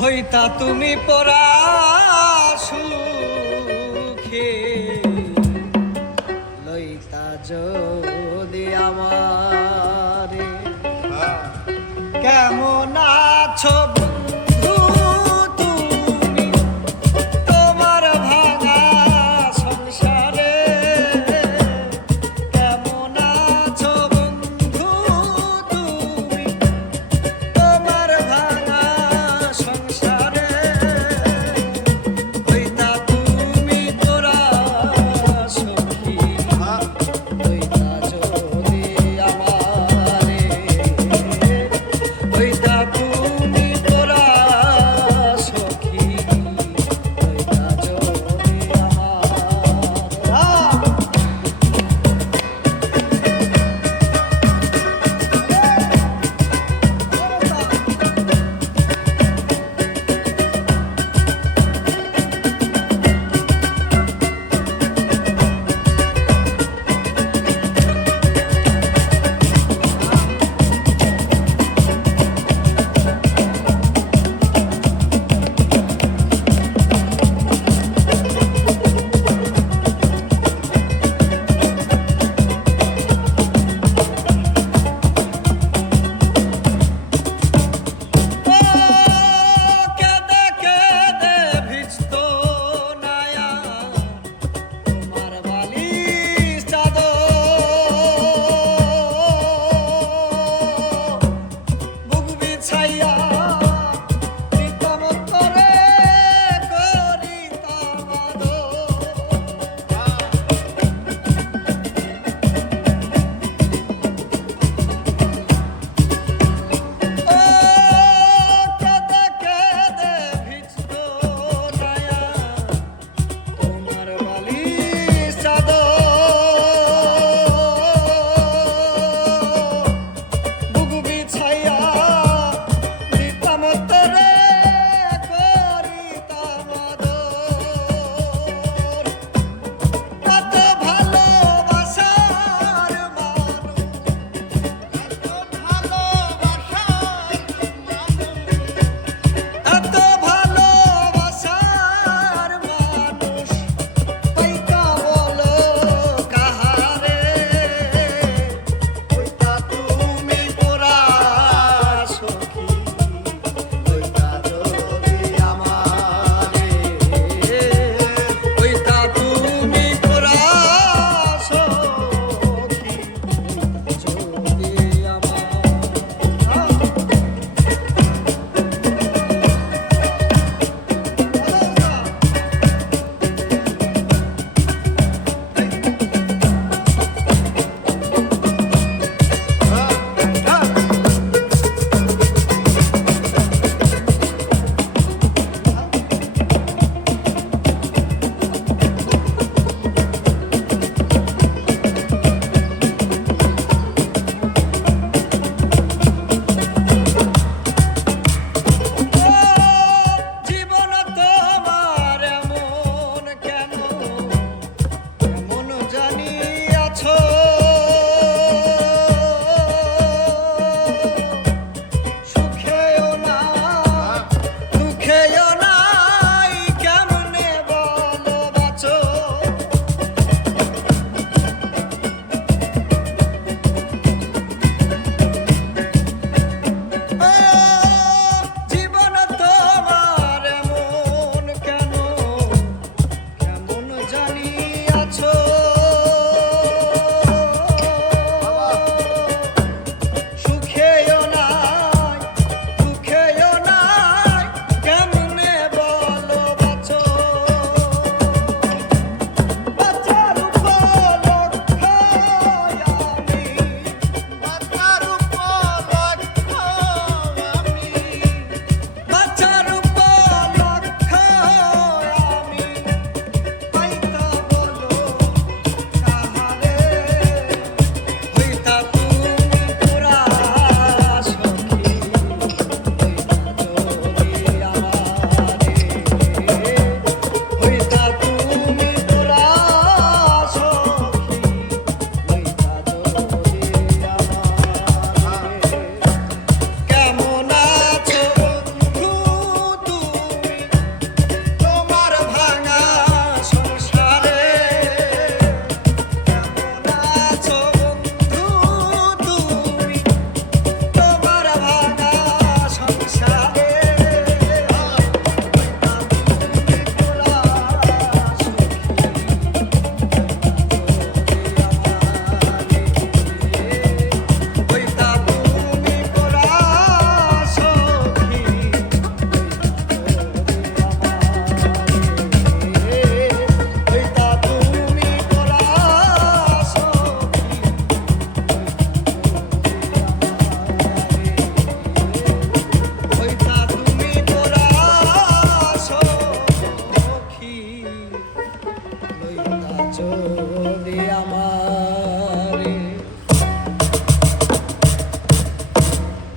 হইতা তুমি পরা সুখে লইতা যদি আমার। হ্যাঁ। কেমন আছো ಮಾತರ